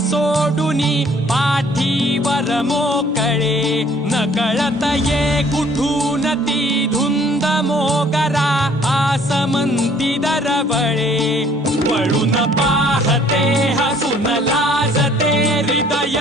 सोडुनी पाठीवर मोकळे नकळत ये कुठून ती धुंद मोगरा आसमंती दरवळे वळून पाहते हसून लाजते हृदय